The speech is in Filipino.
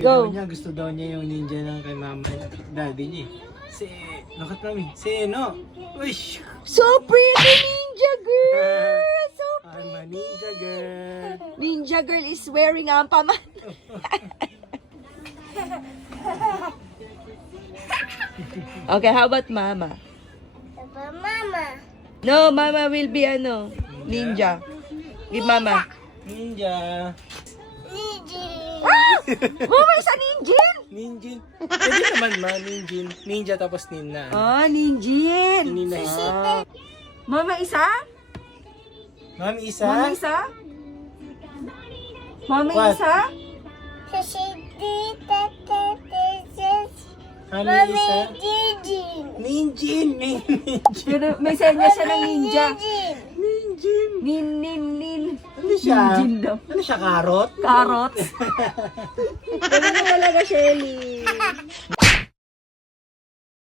Go. Gusto daw niya yung ninja ng kay mama at daddy niya. Look at mami. No. Uy! So pretty, ninja girl! So I'm a ninja girl. Ninja girl is wearing ampaman. Okay, how about mama? Mama. No, mama will be ninja. Give mama. Ninja. Mama is a ninjin! Ninjin. Pwede naman ma, ninjin. Ninja tapos nina. Ah, ninjin. Nina. Mama isa? Mami isa? Mama isa? Mama What? isa? Mami isa? Ninjin. Ninjin. Pero may senya siya ng ninja. Ninjin. Nin. Ano siya? Ninjin daw. Ano siya, karot? Carrots. Ano na talaga, Shelly?